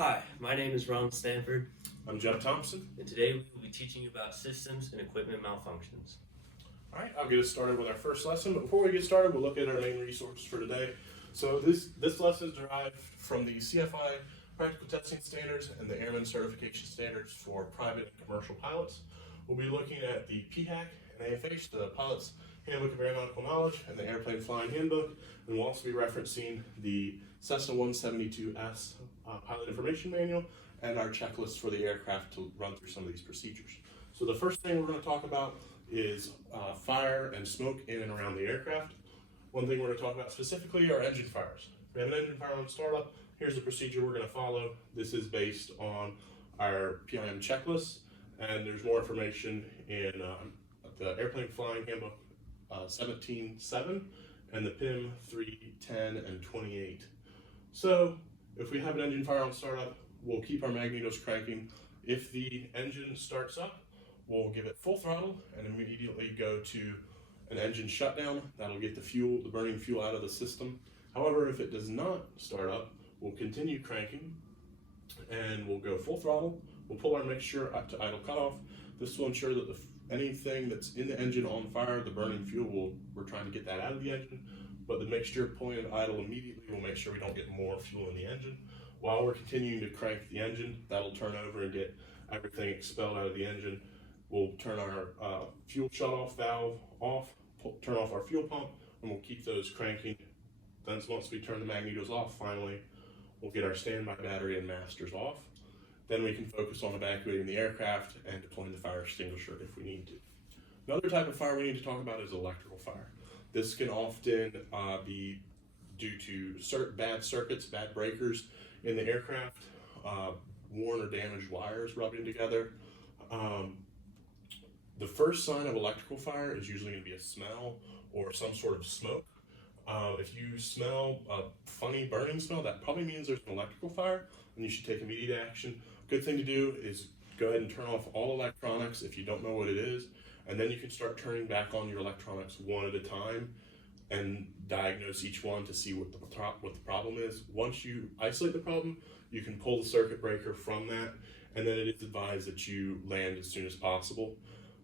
Hi, my name is Ron Stanford, I'm Jeff Thompson. and today we will be teaching you about systems and equipment malfunctions. All right, I'll get us started with our first lesson. But before we get started, we'll look at our main resource for today. So this lesson is derived from the CFI Practical Testing Standards and the Airman Certification Standards for private and commercial pilots. We'll be looking at the PHAC and AFH, the Pilot's Handbook of Aeronautical Knowledge, and the Airplane Flying Handbook, and we'll also be referencing the Cessna 172S Pilot Information Manual and our checklist for the aircraft to run through some of these procedures. So the first thing we're going to talk about is fire and smoke in and around the aircraft. One thing we're going to talk about specifically are engine fires. If we have an engine fire on startup, here's the procedure we're going to follow. This is based on our PIM checklist, and there's more information in the Airplane Flying Handbook 17.7 and the PIM 3.10 and 28. So if we have an engine fire on startup, we'll keep our magnetos cranking. If the engine starts up, we'll give it full throttle and immediately go to an engine shutdown. That'll get the burning fuel out of the system. However, if it does not start up, we'll continue cranking and we'll go full throttle. We'll pull our mixture up to idle cutoff. This will ensure that anything that's in the engine on fire, the burning fuel, we're trying to get that out of the engine, but the mixture pulling it idle immediately will make sure we don't get more fuel in the engine. While we're continuing to crank the engine, that'll turn over and get everything expelled out of the engine. We'll turn our fuel shutoff valve off, turn off our fuel pump, and we'll keep those cranking. Then once we turn the magnetos off, finally, we'll get our standby battery and masters off. Then we can focus on evacuating the aircraft and deploying the fire extinguisher if we need to. Another type of fire we need to talk about is electrical fire. This can often be due to bad circuits, bad breakers in the aircraft, worn or damaged wires rubbing together. The first sign of electrical fire is usually going to be a smell or some sort of smoke. If you smell a funny burning smell, that probably means there's an electrical fire and you should take immediate action. Good thing to do is go ahead and turn off all electronics if you don't know what it is, and then you can start turning back on your electronics one at a time and diagnose each one to see what the problem is. Once you isolate the problem, you can pull the circuit breaker from that, and then it is advised that you land as soon as possible.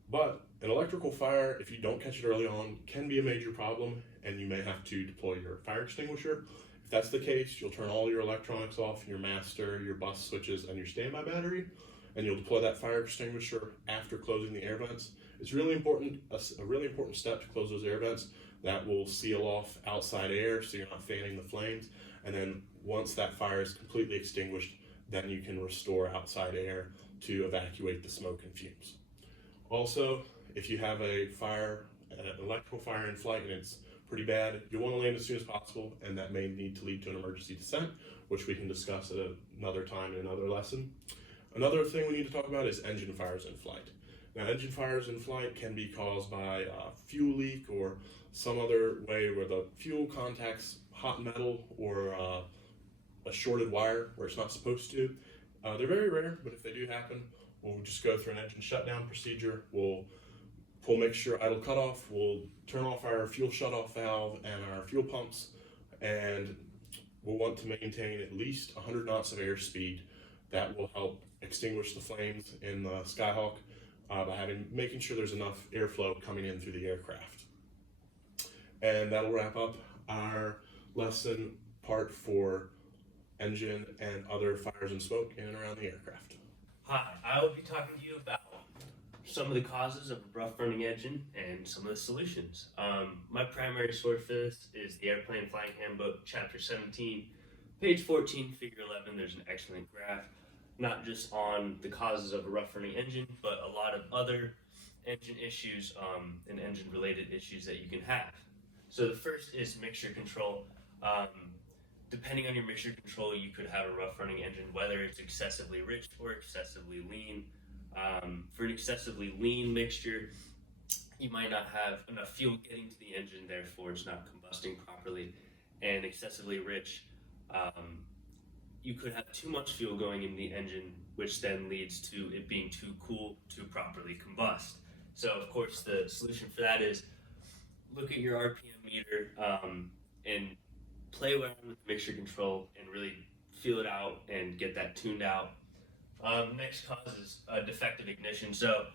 But an electrical fire, if you don't catch it early on, can be a major problem, and you may have to deploy your fire extinguisher. If that's the case, you'll turn all your electronics off, your master, your bus switches, and your standby battery, and you'll deploy that fire extinguisher after closing the air vents. It's really important, a really important step to close those air vents. That will seal off outside air so you're not fanning the flames. And then once that fire is completely extinguished, then you can restore outside air to evacuate the smoke and fumes. Also, if you have an electrical fire in flight and it's pretty bad, you'll want to land as soon as possible, and that may need to lead to an emergency descent, which we can discuss at another time in another lesson. Another thing we need to talk about is engine fires in flight. Now, engine fires in flight can be caused by a fuel leak or some other way where the fuel contacts hot metal or a shorted wire where it's not supposed to. They're very rare, but if they do happen, we'll just go through an engine shutdown procedure. We'll pull mixture idle cutoff, we'll turn off our fuel shutoff valve and our fuel pumps, and we'll want to maintain at least 100 knots of airspeed. That will help extinguish the flames in the Skyhawk by making sure there's enough airflow coming in through the aircraft. And that'll wrap up our lesson part for engine and other fires and smoke in and around the aircraft. Hi, I will be talking to you about some of the causes of a rough running engine and some of the solutions. My primary source for this is the Airplane Flying Handbook, Chapter 17, page 14, Figure 11. There's an excellent graph, not just on the causes of a rough running engine, but a lot of other engine issues and engine related issues that you can have. So the first is mixture control. Depending on your mixture control, you could have a rough running engine, whether it's excessively rich or excessively lean. For an excessively lean mixture, you might not have enough fuel getting to the engine, therefore it's not combusting properly. And excessively rich, you could have too much fuel going in the engine, which then leads to it being too cool to properly combust. So of course the solution for that is look at your RPM meter and play around with mixture control and really feel it out and get that tuned out. Next cause is defective ignition. So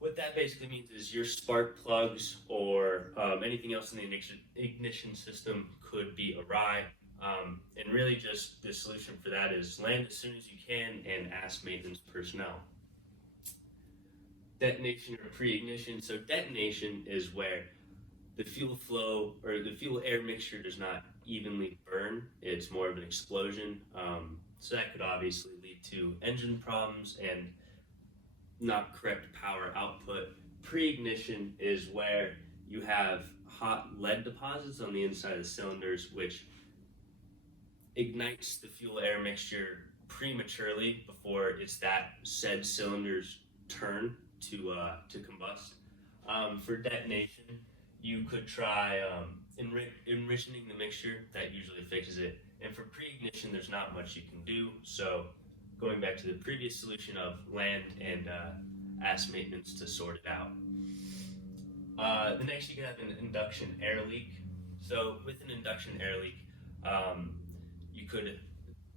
what that basically means is your spark plugs or anything else in the ignition system could be awry. And really just the solution for that is land as soon as you can and ask maintenance personnel. Detonation or pre-ignition. So detonation is where the fuel flow or the fuel air mixture does not evenly burn. It's more of an explosion. So that could obviously lead to engine problems and not correct power output. Pre-ignition is where you have hot lead deposits on the inside of the cylinders, which ignites the fuel air mixture prematurely before it's that said cylinder's turn to combust. For detonation, you could try enriching the mixture. That usually fixes it. And for pre-ignition, there's not much you can do. So going back to the previous solution of land and ask maintenance to sort it out. The next, you can have an induction air leak. So with an induction air leak, you could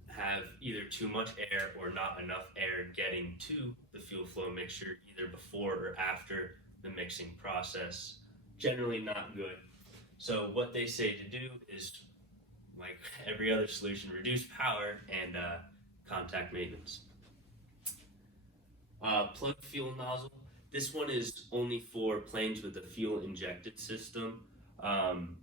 have either too much air or not enough air getting to the fuel flow mixture either before or after the mixing process. Generally not good. So what they say to do is, like every other solution, reduce power and contact maintenance. Plug fuel nozzle. This one is only for planes with a fuel injected system.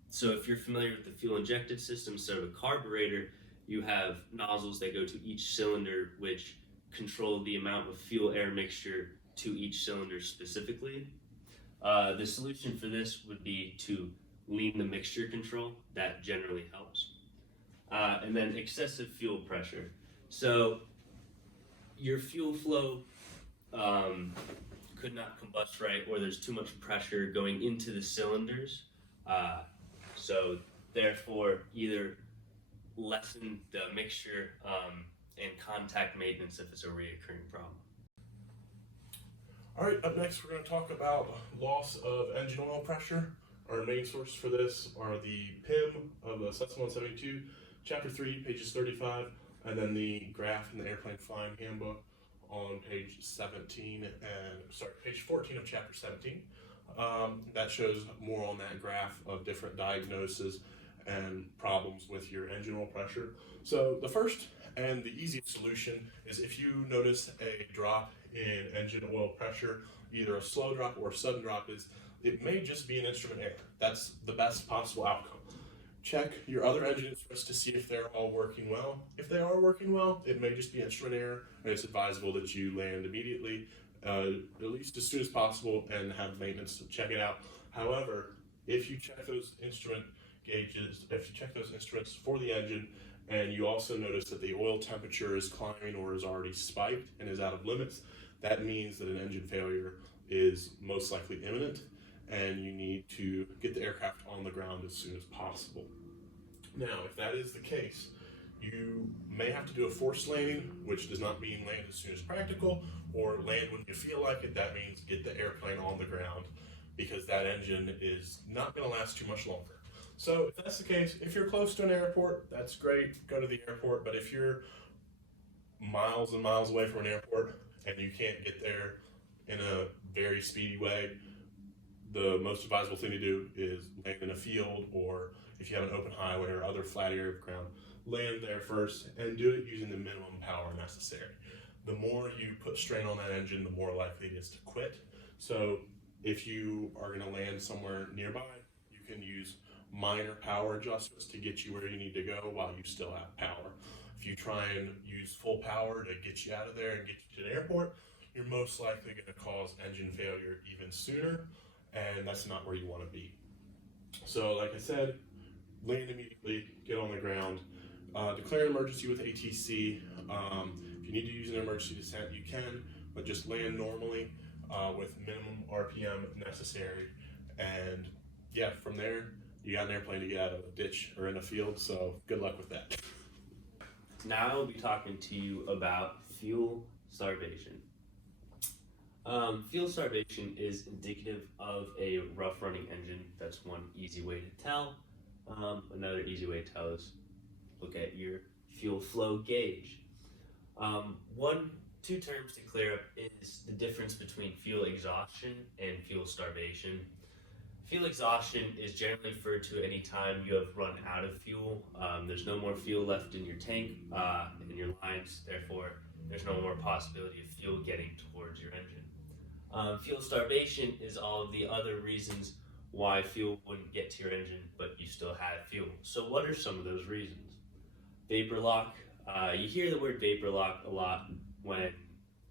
So if you're familiar with the fuel injected system, so the carburetor, you have nozzles that go to each cylinder which control the amount of fuel air mixture to each cylinder specifically. The solution for this would be to lean the mixture control. That generally helps. And then excessive fuel pressure. So your fuel flow could not combust right, or there's too much pressure going into the cylinders. So therefore, either lessen the mixture and contact maintenance if it's a reoccurring problem. All right, up next we're going to talk about loss of engine oil pressure. Our main source for this are the PIM of the Cessna 172, Chapter 3, pages 35, and then the graph in the Airplane Flying Handbook on page 17 page 14 of Chapter 17. That shows more on that graph of different diagnoses and problems with your engine oil pressure. So the first and the easiest solution is if you notice a drop in engine oil pressure, either a slow drop or a sudden drop, it may just be an instrument error. That's the best possible outcome. Check your other engine instruments to see if they're all working well. If they are working well, it may just be instrument error, and it's advisable that you land immediately, at least as soon as possible, and have maintenance to check it out. However, if you check those instrument gauges, if you check those instruments for the engine, and you also notice that the oil temperature is climbing or is already spiked and is out of limits, that means that an engine failure is most likely imminent, and you need to get the aircraft on the ground as soon as possible. Now, if that is the case, you may have to do a forced landing, which does not mean land as soon as practical, or land when you feel like it. That means get the airplane on the ground, because that engine is not going to last too much longer. So if that's the case, if you're close to an airport, that's great, go to the airport. But if you're miles and miles away from an airport and you can't get there in a very speedy way, the most advisable thing to do is land in a field, or if you have an open highway or other flat area of ground, land there first and do it using the minimum power necessary. The more you put strain on that engine, the more likely it is to quit. So if you are going to land somewhere nearby, you can use minor power adjustments to get you where you need to go while you still have power. If you try and use full power to get you out of there and get you to the airport, you're most likely going to cause engine failure even sooner, and that's not where you want to be. So like I said, land immediately, get on the ground, declare an emergency with ATC. If you need to use an emergency descent, you can, but just land normally with minimum RPM necessary. And yeah, from there, you got an airplane to get out of a ditch or in a field, so good luck with that. Now I'll be talking to you about fuel starvation. Fuel starvation is indicative of a rough running engine. That's one easy way to tell. Another easy way to tell is look at your fuel flow gauge. Two terms to clear up is the difference between fuel exhaustion and fuel starvation. Fuel exhaustion is generally referred to any time you have run out of fuel. There's no more fuel left in your tank, in your lines, therefore, there's no more possibility of fuel getting towards your engine. Fuel starvation is all of the other reasons why fuel wouldn't get to your engine, but you still have fuel. So, what are some of those reasons? Vapor lock. You hear the word vapor lock a lot when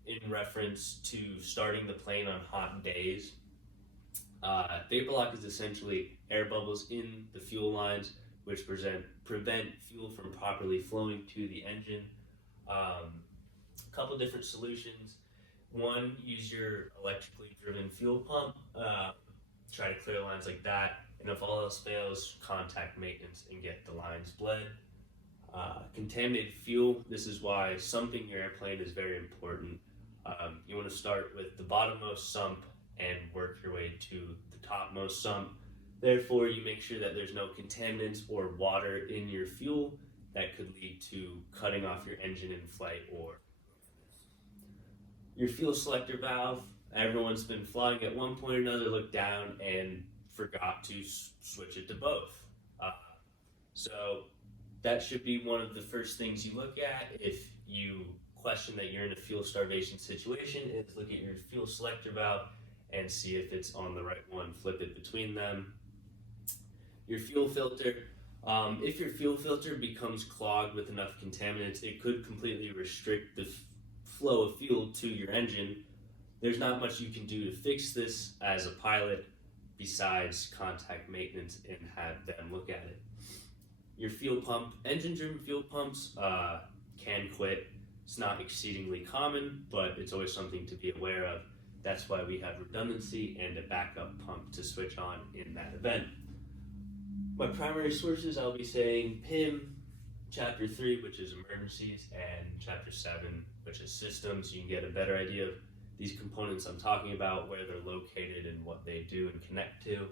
in reference to starting the plane on hot days. Vapor lock is essentially air bubbles in the fuel lines which prevent fuel from properly flowing to the engine. A couple different solutions. One, use your electrically driven fuel pump. Try to clear lines like that. And if all else fails, contact maintenance and get the lines bled. Contaminated fuel. This is why sumping your airplane is very important. You want to start with the bottommost sump and work your way to the topmost sump. Therefore, you make sure that there's no contaminants or water in your fuel that could lead to cutting off your engine in flight or your fuel selector valve. Everyone's been flying at one point or another, looked down and forgot to switch it to both. So that should be one of the first things you look at if you question that you're in a fuel starvation situation, is look at your fuel selector valve and see if it's on the right one. Flip it between them. Your fuel filter. If your fuel filter becomes clogged with enough contaminants, it could completely restrict the flow of fuel to your engine. There's not much you can do to fix this as a pilot besides contact maintenance and have them look at it. Your fuel pump, engine-driven fuel pumps can quit. It's not exceedingly common, but it's always something to be aware of. That's why we have redundancy and a backup pump to switch on in that event. My primary sources, I'll be saying PIM, Chapter 3, which is emergencies, and Chapter 7, which is systems. You can get a better idea of these components I'm talking about, where they're located and what they do and connect to.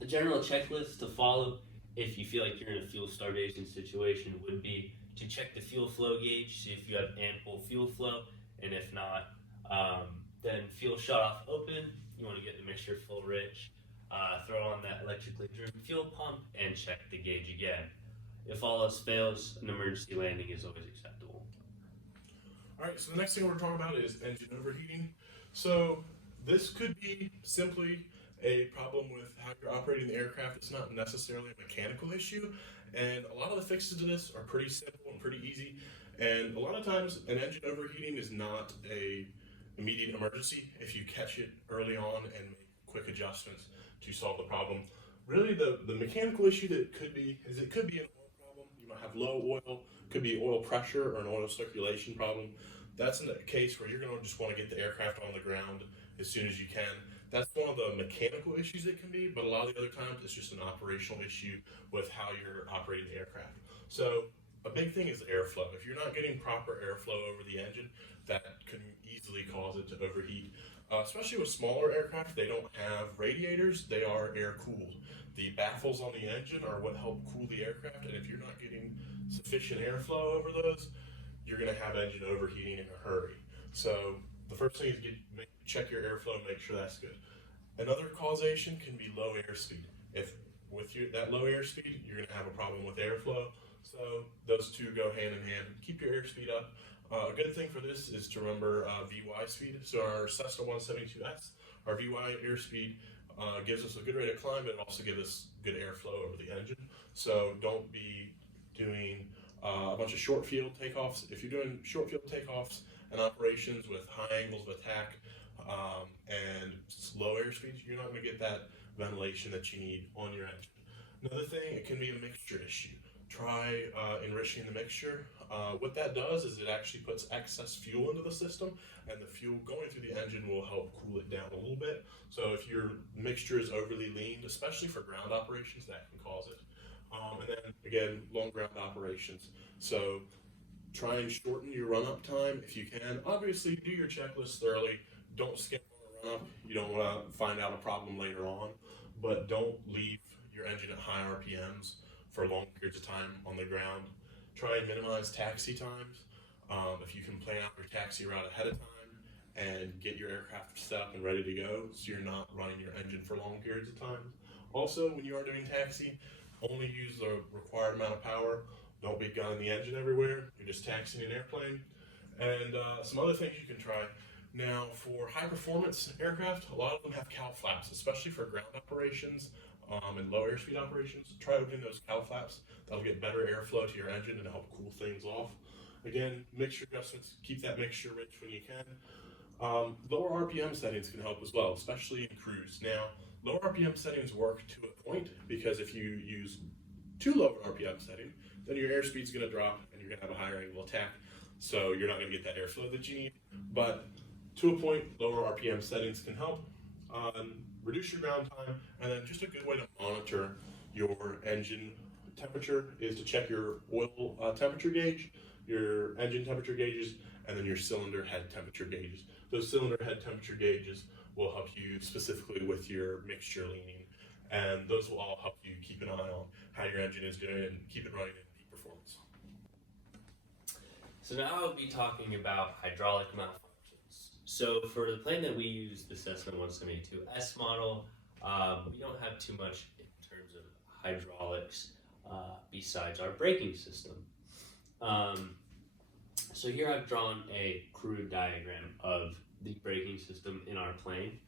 A general checklist to follow if you feel like you're in a fuel starvation situation would be to check the fuel flow gauge, see if you have ample fuel flow, and if not, then fuel shut off open. You want to get the mixture full rich, throw on that electrically driven fuel pump, and check the gauge again. If all else fails, an emergency landing is always acceptable. Alright, so the next thing we're talking about is engine overheating. So this could be simply a problem with how you're operating the aircraft. It's not necessarily a mechanical issue, and a lot of the fixes to this are pretty simple and pretty easy. And a lot of times an engine overheating is not a immediate emergency if you catch it early on and make quick adjustments to solve the problem. Really the mechanical issue that it could be is it could be an oil problem. You might have low oil, could be oil pressure or an oil circulation problem. That's in a case where you're going to just want to get the aircraft on the ground as soon as you can. That's one of the mechanical issues it can be, but a lot of the other times it's just an operational issue with how you're operating the aircraft. So a big thing is airflow. If you're not getting proper airflow over the engine, that can easily cause it to overheat. Especially with smaller aircraft, they don't have radiators, they are air cooled. The baffles on the engine are what help cool the aircraft, and if you're not getting sufficient airflow over those, you're going to have engine overheating in a hurry. So the first thing is check your airflow, make sure that's good. Another causation can be low airspeed. If with that low airspeed, you're going to have a problem with airflow. So those two go hand in hand. Keep your airspeed up. A good thing for this is to remember VY speed. So our Cessna 172S, our VY airspeed gives us a good rate of climb, but it also gives us good airflow over the engine. So don't be doing a bunch of short field takeoffs. If you're doing short field takeoffs and operations with high angles of attack and low airspeeds, you're not going to get that ventilation that you need on your engine. Another thing, it can be a mixture issue. Try enriching the mixture. What that does is it actually puts excess fuel into the system, and the fuel going through the engine will help cool it down a little bit. So if your mixture is overly lean, especially for ground operations, that can cause it. And then again, long ground operations. So try and shorten your run-up time if you can. Obviously, do your checklist thoroughly. Don't skip on a run-up. You don't want to find out a problem later on, but don't leave your engine at high RPMs for long periods of time on the ground. try and minimize taxi times. If you can plan out your taxi route ahead of time and get your aircraft set up and ready to go so you're not running your engine for long periods of time. Also, when you are doing taxi, only use the required amount of power. Don't be gunning the engine everywhere. You're just taxiing an airplane. And some other things you can try. Now, for high performance aircraft, a lot of them have cowl flaps, especially for ground operations and low airspeed operations. Try opening those cowl flaps. That'll get better airflow to your engine and help cool things off. Again, mixture adjustments, keep that mixture rich when you can. Lower RPM settings can help as well, especially in cruise. Now, lower RPM settings work to a point because if you use too low an RPM setting, then your airspeed is going to drop and you're going to have a higher angle of attack. So you're not going to get that airflow that you need. But to a point, lower RPM settings can help reduce your ground time. And then just a good way to monitor your engine temperature is to check your oil temperature gauge, your engine temperature gauges, and then your cylinder head temperature gauges. Those cylinder head temperature gauges will help you specifically with your mixture leaning, and those will all help you keep an eye on how your engine is doing and keep it running in peak performance. So now I'll be talking about hydraulic malfunctions. So for the plane that we use, the Cessna 172S model, we don't have too much in terms of hydraulics besides our braking system. So here I've drawn a crude diagram of the braking system in our plane.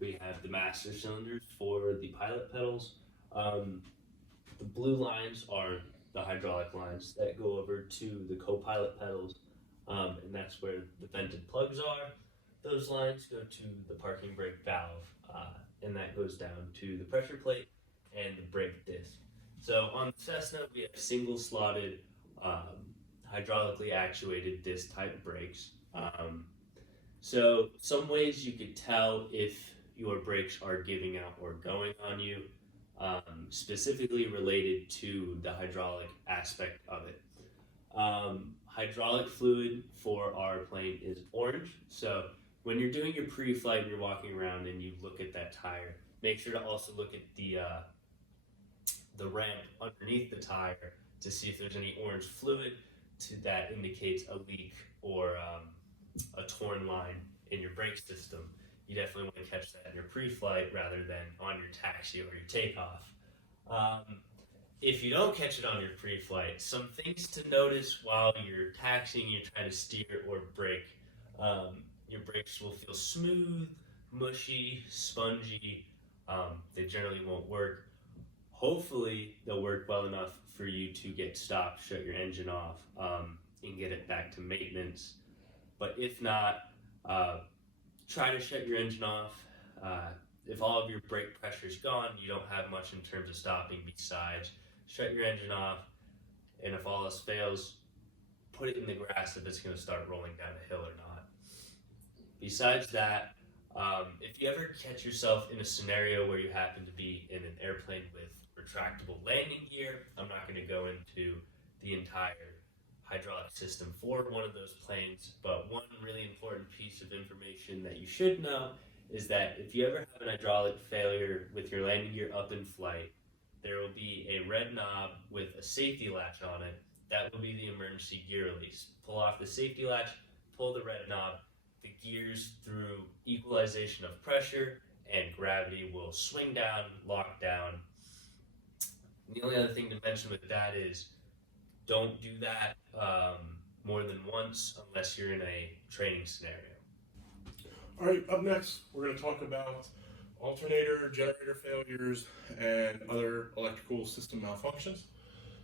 We have the master cylinders for the pilot pedals. The blue lines are the hydraulic lines that go over to the co-pilot pedals, and that's where the vented plugs are. Those lines go to the parking brake valve, and that goes down to the pressure plate and the brake disc. So on the Cessna, we have single slotted hydraulically actuated disc type brakes. So some ways you could tell if your brakes are giving out or going on you, specifically related to the hydraulic aspect of it. Hydraulic fluid for our plane is orange. So when you're doing your pre-flight and you're walking around and you look at that tire, make sure to also look at the ramp underneath the tire to see if there's any orange fluid that indicates a leak or a torn line in your brake system. You definitely want to catch that in your pre-flight rather than on your taxi or your takeoff. If you don't catch it on your pre-flight, some things to notice while you're taxiing, you're trying to steer or brake. Your brakes will feel smooth, mushy, spongy. They generally won't work. Hopefully, they'll work well enough for you to get stopped, shut your engine off, and get it back to maintenance. But if not, try to shut your engine off. If all of your brake pressure is gone, you don't have much in terms of stopping besides shut your engine off, and if all else fails, put it in the grass if it's going to start rolling down a hill or not. Besides that, if you ever catch yourself in a scenario where you happen to be in an airplane with retractable landing gear, I'm not going to go into the entire hydraulic system for one of those planes, but one really important piece of information that you should know is that if you ever have an hydraulic failure with your landing gear up in flight, there will be a red knob with a safety latch on it. That will be the emergency gear release. Pull off the safety latch, pull the red knob, the gears through equalization of pressure and gravity will swing down, lock down. The only other thing to mention with that is don't do that more than once unless you're in a training scenario. All right, up next, we're going to talk about alternator, generator failures, and other electrical system malfunctions.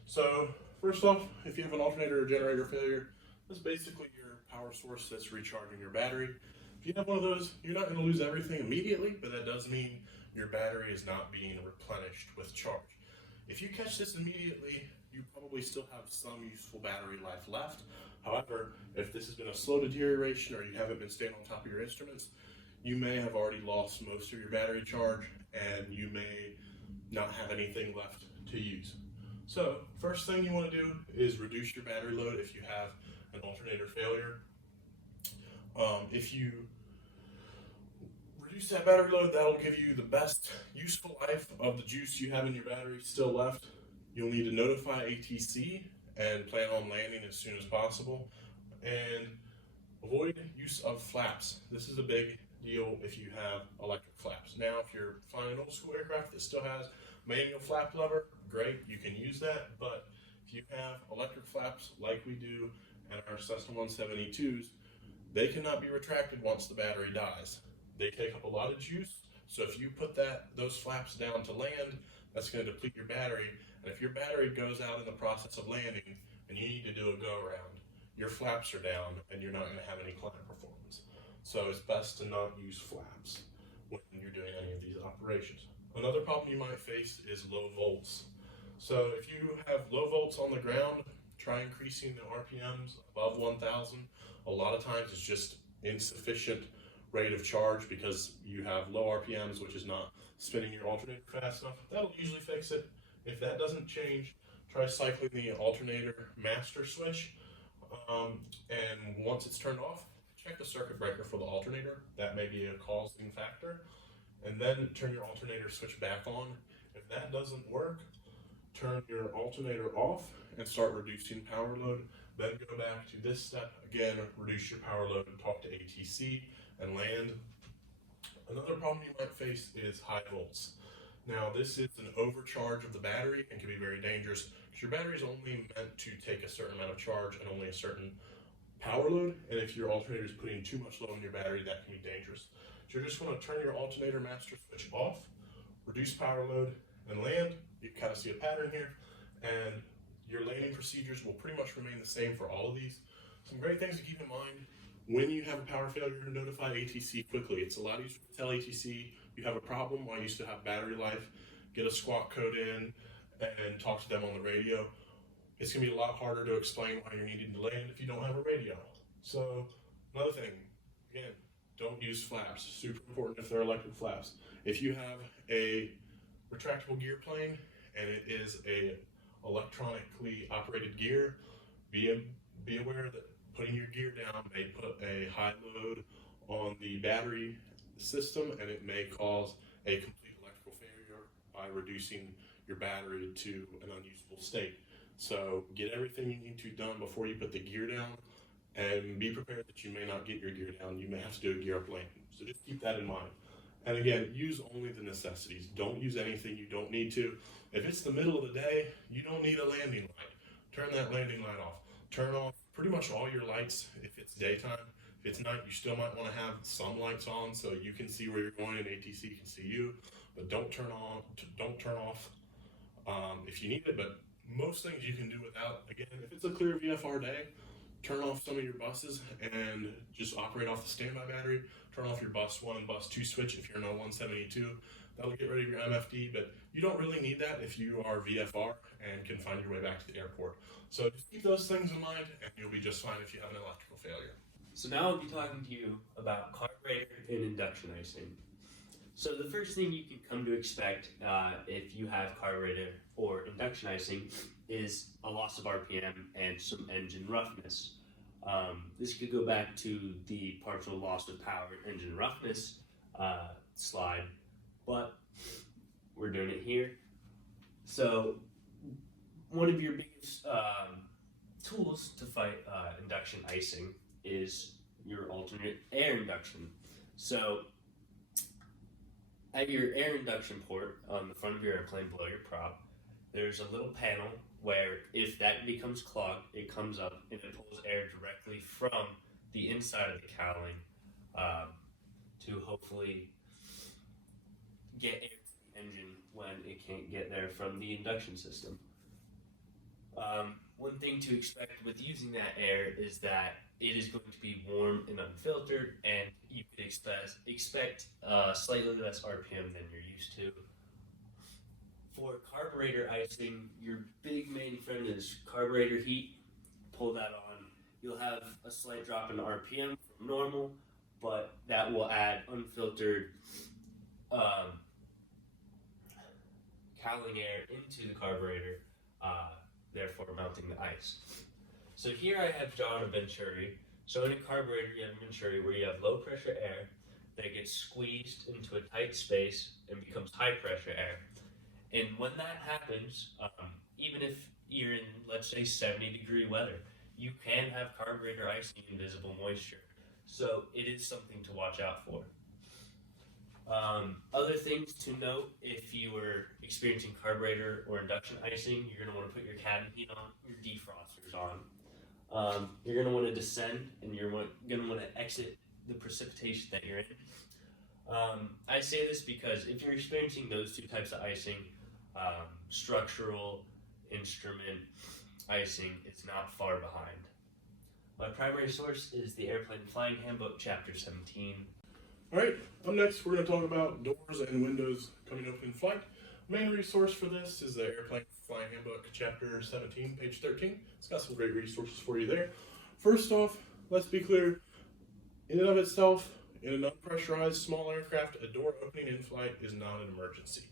So, first off, if you have an alternator or generator failure, that's basically your power source that's recharging your battery. If you have one of those, you're not going to lose everything immediately, but that does mean your battery is not being replenished with charge. If you catch this immediately, you probably still have some useful battery life left. However, if this has been a slow deterioration or you haven't been staying on top of your instruments, you may have already lost most of your battery charge and you may not have anything left to use. So, first thing you want to do is reduce your battery load if you have an alternator failure. If you reduce that battery load, that'll give you the best useful life of the juice you have in your battery still left. You'll need to notify ATC and plan on landing as soon as possible. And avoid use of flaps. This is a big deal if you have electric flaps. Now, if you're flying an old school aircraft that still has manual flap lever, great, you can use that. But if you have electric flaps like we do in our Cessna 172s, they cannot be retracted once the battery dies. They take up a lot of juice, so if you put those flaps down to land, that's going to deplete your battery. And if your battery goes out in the process of landing and you need to do a go around, your flaps are down and you're not going to have any climb performance. So it's best to not use flaps when you're doing any of these operations. Another problem you might face is low volts. So if you have low volts on the ground, try increasing the RPMs above 1000. A lot of times it's just insufficient rate of charge because you have low RPMs, which is not spinning your alternator fast enough. That'll usually fix it. If that doesn't change, try cycling the alternator master switch. And once it's turned off, check the circuit breaker for the alternator. That may be a causing factor. And then turn your alternator switch back on. If that doesn't work, turn your alternator off and start reducing power load. Then go back to this step again, reduce your power load, talk to ATC and land. Another problem you might face is high volts. Now this is an overcharge of the battery and can be very dangerous because your battery is only meant to take a certain amount of charge and only a certain power load, and if your alternator is putting too much load in your battery, that can be dangerous. So you're just going to turn your alternator master switch off, reduce power load, and land. You can kind of see a pattern here, and your landing procedures will pretty much remain the same for all of these. Some great things to keep in mind: when you have a power failure, notify ATC quickly. It's a lot easier to tell ATC you have a problem while you still have battery life. Get a squawk code in and talk to them on the radio. It's going to be a lot harder to explain why you're needing to land if you don't have a radio. So another thing, again, don't use flaps. Super important if they're electric flaps. If you have a retractable gear plane and it is a electronically operated gear, be aware that putting your gear down may put a high load on the battery system, and it may cause a complete electrical failure by reducing your battery to an unusable state. So get everything you need to done before you put the gear down, and be prepared that you may not get your gear down. You may have to do a gear up landing. So just keep that in mind. And again, use only the necessities. Don't use anything you don't need to. If it's the middle of the day, you don't need a landing light. Turn that landing light off. Turn off pretty much all your lights if it's daytime. If it's night, you still might want to have some lights on so you can see where you're going and ATC can see you. But don't turn off if you need it. But most things you can do without. Again, if it's a clear VFR day, turn off some of your buses and just operate off the standby battery. Turn off your bus 1 and bus 2 switch if you're in a 172. That'll get rid of your MFD, but you don't really need that if you are VFR and can find your way back to the airport. So just keep those things in mind and you'll be just fine if you have an electrical failure. So now I'll be talking to you about carburetor and induction icing. So the first thing you can come to expect if you have carburetor or induction icing is a loss of RPM and some engine roughness. This could go back to the partial loss of power engine roughness slide, but we're doing it here. So one of your biggest tools to fight induction icing is your alternate air induction. So at your air induction port on the front of your airplane below your prop, there's a little panel where if that becomes clogged, it comes up and it pulls air directly from the inside of the cowling to hopefully get air to the engine when it can't get there from the induction system. One thing to expect with using that air is that it is going to be warm and unfiltered, and you could expect slightly less RPM than you're used to. For carburetor icing, your big main friend is carburetor heat. Pull that on. You'll have a slight drop in RPM from normal, but that will add unfiltered cowling air into the carburetor, therefore melting the ice. So here I have drawn a venturi. So in a carburetor, you have a venturi where you have low pressure air that gets squeezed into a tight space and becomes high pressure air. And when that happens, even if you're in let's say 70-degree weather, you can have carburetor icing and visible moisture. So it is something to watch out for. Other things to note: if you were experiencing carburetor or induction icing, you're going to want to put your cabin heat on, your defrosters on. You're going to want to descend, and you're going to want to exit the precipitation that you're in. I say this because if you're experiencing those two types of icing, structural, instrument icing, it's not far behind. My primary source is the Airplane Flying Handbook, Chapter 17. Alright, up next we're going to talk about doors and windows coming open in flight. Main resource for this is the Airplane Flying Handbook, Chapter 17, page 13. It's got some great resources for you there. First off, let's be clear, in and of itself, in an unpressurized small aircraft, a door opening in flight is not an emergency.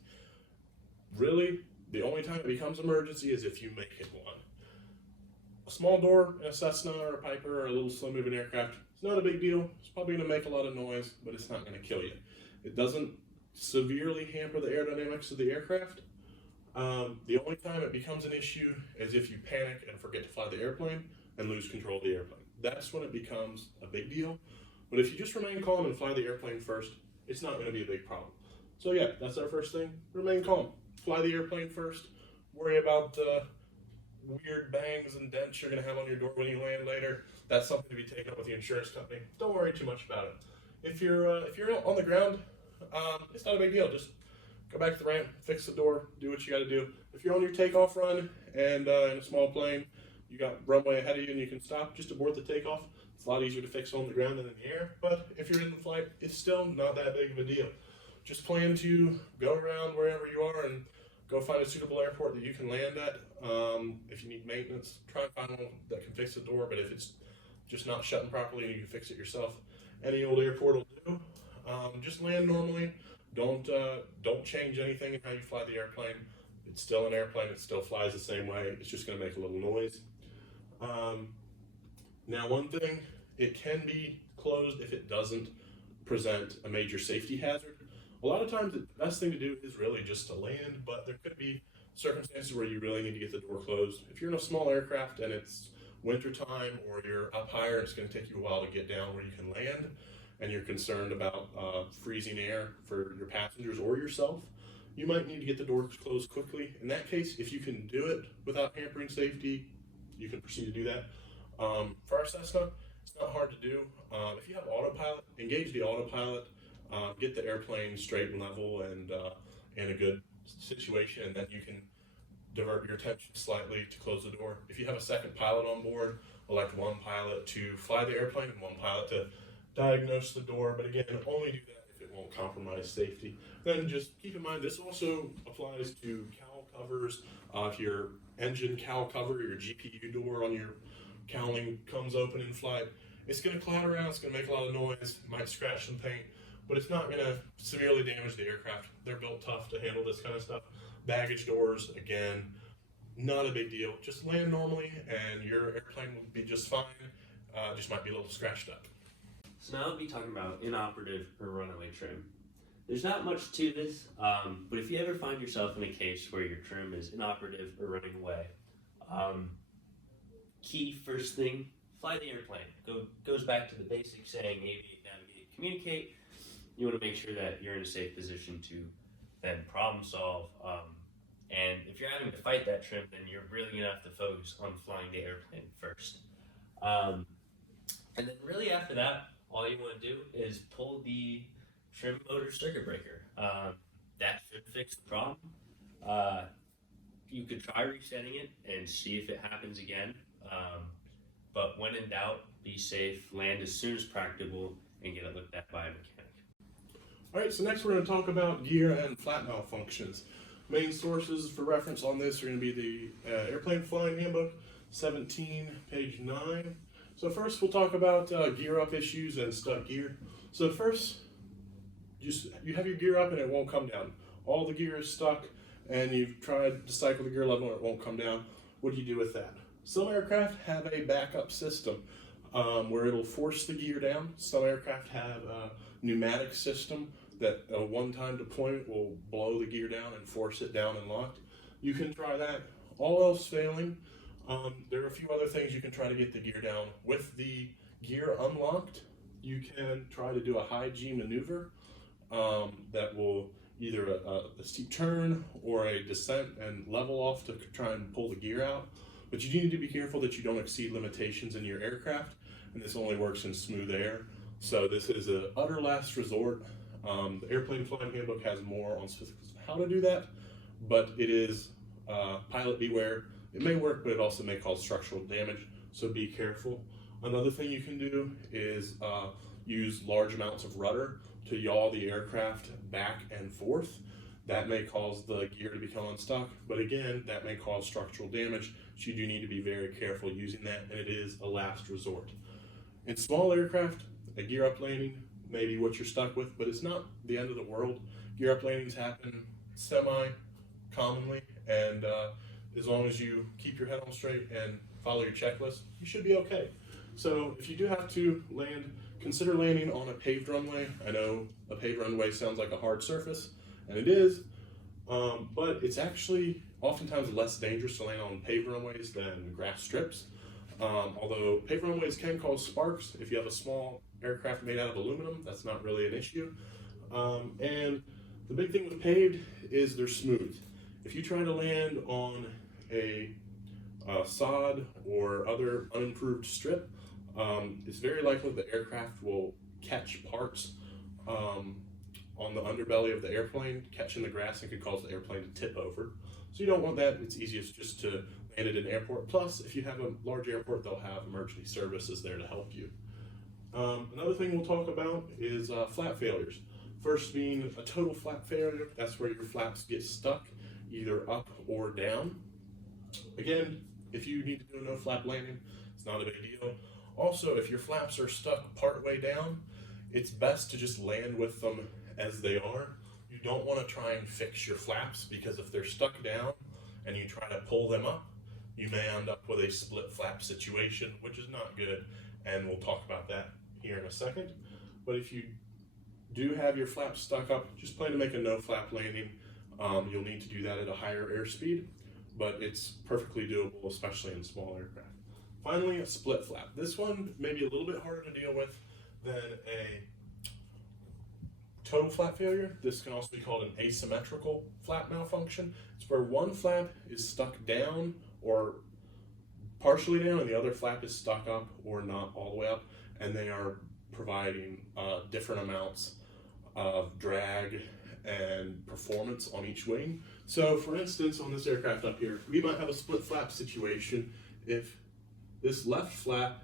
Really, the only time it becomes an emergency is if you make it one. A small door in a Cessna or a Piper or a little slow moving aircraft, it's not a big deal. It's probably going to make a lot of noise, but it's not going to kill you. It doesn't severely hamper the aerodynamics of the aircraft. The only time it becomes an issue is if you panic and forget to fly the airplane and lose control of the airplane. That's when it becomes a big deal. But if you just remain calm and fly the airplane first, it's not going to be a big problem. So yeah, that's our first thing. Remain calm. Fly the airplane first. Worry about the weird bangs and dents you're going to have on your door when you land later. That's something to be taken up with the insurance company. Don't worry too much about it. If you're on the ground, it's not a big deal. Just go back to the ramp, fix the door, do what you got to do. If you're on your takeoff run and in a small plane, you got runway ahead of you and you can stop, just abort the takeoff. It's a lot easier to fix on the ground than in the air, but if you're in the flight, it's still not that big of a deal. Just plan to go around wherever you are and go find a suitable airport that you can land at. If you need maintenance, try and find one that can fix the door, but if it's just not shutting properly and you can fix it yourself, any old airport will do. Just land normally. Don't change anything in how you fly the airplane. It's still an airplane. It still flies the same way. It's just going to make a little noise. Now, one thing, it can be closed if it doesn't present a major safety hazard. A lot of times the best thing to do is really just to land, but there could be circumstances where you really need to get the door closed. If you're in a small aircraft and it's winter time or you're up higher, it's going to take you a while to get down where you can land, and you're concerned about freezing air for your passengers or yourself, you might need to get the door closed quickly. In that case, if you can do it without hampering safety, you can proceed to do that. For our Cessna, it's not hard to do. If you have autopilot, engage the autopilot, get the airplane straight and level and in a good situation, and then you can divert your attention slightly to close the door. If you have a second pilot on board, elect one pilot to fly the airplane and one pilot to diagnose the door, but again, only do that if it won't compromise safety. Then just keep in mind, this also applies to cowl covers. If your engine cowl cover, your GPU door on your cowling comes open in flight, it's going to cloud around, it's going to make a lot of noise, might scratch some paint, but it's not going to severely damage the aircraft. They're built tough to handle this kind of stuff. Baggage doors, again, not a big deal. Just land normally and your airplane will be just fine. Just might be a little scratched up. So now I'll be talking about inoperative or runaway trim. There's not much to this, but if you ever find yourself in a case where your trim is inoperative or running away, key first thing, fly the airplane. Goes back to the basic saying aviate, navigate, communicate. You want to make sure that you're in a safe position to then problem solve. And if you're having to fight that trim, then you're really going to have to focus on flying the airplane first. And then really after that, all you want to do is pull the trim motor circuit breaker. That should fix the problem. You could try resetting it and see if it happens again. But when in doubt, be safe, land as soon as practicable, and get it looked at by a mechanic. Alright, so next we're going to talk about gear and flat malfunctions. Main sources for reference on this are going to be the Airplane Flying Handbook, 17, page 9. So first we'll talk about gear up issues and stuck gear. So first, you have your gear up and it won't come down. All the gear is stuck and you've tried to cycle the gear level and it won't come down. What do you do with that? Some aircraft have a backup system where it'll force the gear down. Some aircraft have a pneumatic system that a one-time deployment will blow the gear down and force it down and locked. You can try that. All else failing, There are a few other things you can try to get the gear down. With the gear unlocked, you can try to do a high G maneuver that will either a steep turn or a descent and level off to try and pull the gear out. But you need to be careful that you don't exceed limitations in your aircraft, and this only works in smooth air. So this is an utter last resort. The Airplane Flying Handbook has more on specifics on how to do that, but it is pilot beware. It may work, but it also may cause structural damage, so be careful. Another thing you can do is use large amounts of rudder to yaw the aircraft back and forth. That may cause the gear to become unstuck, but again, that may cause structural damage, so you do need to be very careful using that, and it is a last resort. In small aircraft, a gear up landing may be what you're stuck with, but it's not the end of the world. Gear up landings happen semi-commonly, and as long as you keep your head on straight and follow your checklist, you should be okay. So if you do have to land, consider landing on a paved runway. I know a paved runway sounds like a hard surface, and it is, but it's actually oftentimes less dangerous to land on paved runways than grass strips. Although paved runways can cause sparks. If you have a small aircraft made out of aluminum, that's not really an issue. And the big thing with paved is they're smooth. If you try to land on a sod or other unimproved strip, it's very likely the aircraft will catch parts on the underbelly of the airplane, catch in the grass, and could cause the airplane to tip over. So you don't want that. It's easiest just to land it in an airport. Plus, if you have a large airport, they'll have emergency services there to help you. Another thing we'll talk about is flap failures. First being a total flap failure. That's where your flaps get stuck either up or down. Again, if you need to do a no flap landing, it's not a big deal. Also, if your flaps are stuck part way down, it's best to just land with them as they are. You don't want to try and fix your flaps, because if they're stuck down and you try to pull them up, you may end up with a split flap situation, which is not good, and we'll talk about that here in a second. But if you do have your flaps stuck up, just plan to make a no flap landing. You'll need to do that at a higher airspeed, but it's perfectly doable, especially in small aircraft. Finally, a split flap. This one may be a little bit harder to deal with than a total flap failure. This can also be called an asymmetrical flap malfunction. It's where one flap is stuck down or partially down and the other flap is stuck up or not all the way up, and they are providing different amounts of drag and performance on each wing. So for instance, on this aircraft up here, we might have a split flap situation if this left flap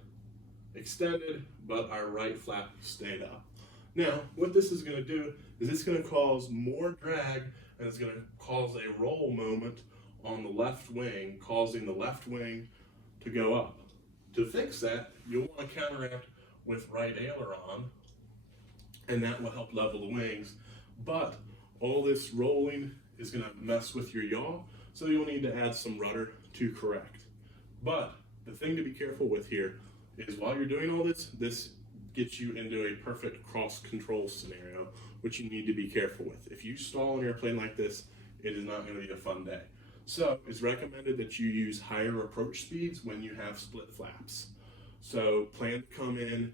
extended, but our right flap stayed up. Now, what this is going to do is it's going to cause more drag, and it's going to cause a roll moment on the left wing, causing the left wing to go up. To fix that, you'll want to counteract with right aileron, and that will help level the wings. But all this rolling is going to mess with your yaw, so you'll need to add some rudder to correct. But the thing to be careful with here is while you're doing all this, this gets you into a perfect cross control scenario, which you need to be careful with. If you stall an airplane like this, it is not going to be a fun day. So it's recommended that you use higher approach speeds when you have split flaps. So plan to come in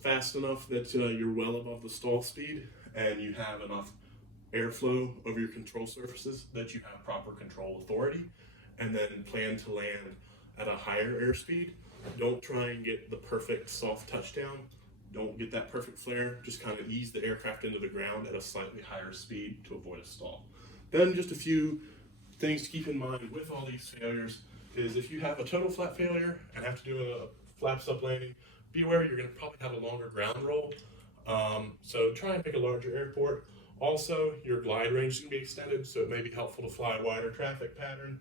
fast enough that you're well above the stall speed and you have enough airflow over your control surfaces that you have proper control authority, and then plan to land at a higher airspeed. Don't try and get the perfect soft touchdown. Don't get that perfect flare. Just kind of ease the aircraft into the ground at a slightly higher speed to avoid a stall. Then just a few things to keep in mind with all these failures is if you have a total flap failure and have to do a flaps up landing, be aware you're going to probably have a longer ground roll. So try and pick a larger airport. Also, your glide range is going to be extended, so it may be helpful to fly a wider traffic pattern.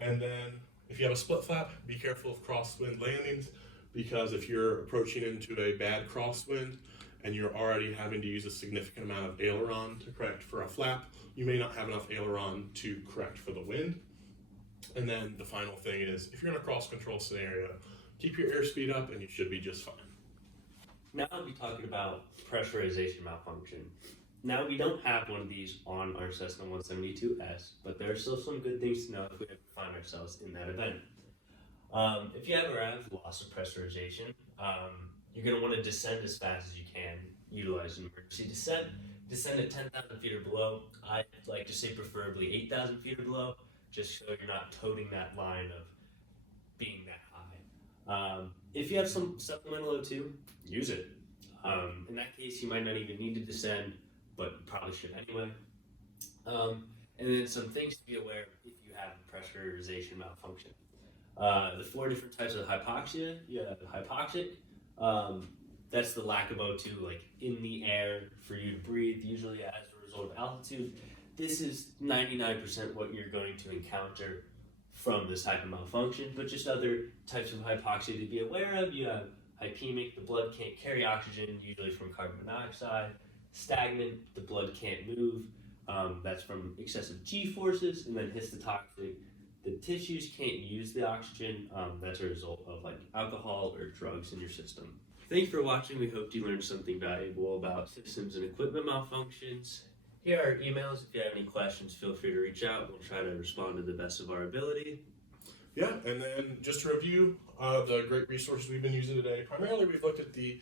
And then if you have a split flap, be careful of crosswind landings, because if you're approaching into a bad crosswind and you're already having to use a significant amount of aileron to correct for a flap, you may not have enough aileron to correct for the wind. And then the final thing is, if you're in a cross control scenario, keep your airspeed up and you should be just fine. Now I'll be talking about pressurization malfunction. Now, we don't have one of these on our Cessna 172S, but there are still some good things to know if we ever find ourselves in that event. If you ever have loss of pressurization, you're going to want to descend as fast as you can, utilize an emergency descent. Descend at 10,000 feet or below. I'd like to say preferably 8,000 feet or below, just so you're not toting that line of being that high. If you have some supplemental O2, use it. In that case, you might not even need to descend, but you probably should anyway. And then some things to be aware of if you have pressurization malfunction. The 4 different types of hypoxia. You have hypoxic. That's the lack of O2, like in the air for you to breathe, usually as a result of altitude. This is 99% what you're going to encounter from this type of malfunction, but just other types of hypoxia to be aware of. You have hypemic, the blood can't carry oxygen, usually from carbon monoxide. Stagnant, the blood can't move. That's from excessive G-forces. And then histotoxic, the tissues can't use the oxygen. That's a result of like alcohol or drugs in your system. Thank you for watching. We hope you learned something valuable about systems and equipment malfunctions. Here are our emails. If you have any questions, feel free to reach out. We'll try to respond to the best of our ability. Yeah, and then just to review the great resources we've been using today. Primarily, we've looked at the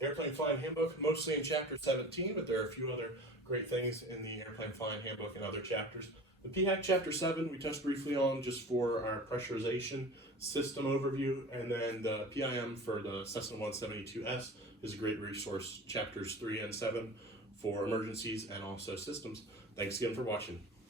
Airplane Flying Handbook, mostly in Chapter 17, but there are a few other great things in the Airplane Flying Handbook and other chapters. The PHAC Chapter 7 we touched briefly on just for our pressurization system overview, and then the PIM for the Cessna 172S is a great resource, Chapters 3 and 7 for emergencies and also systems. Thanks again for watching.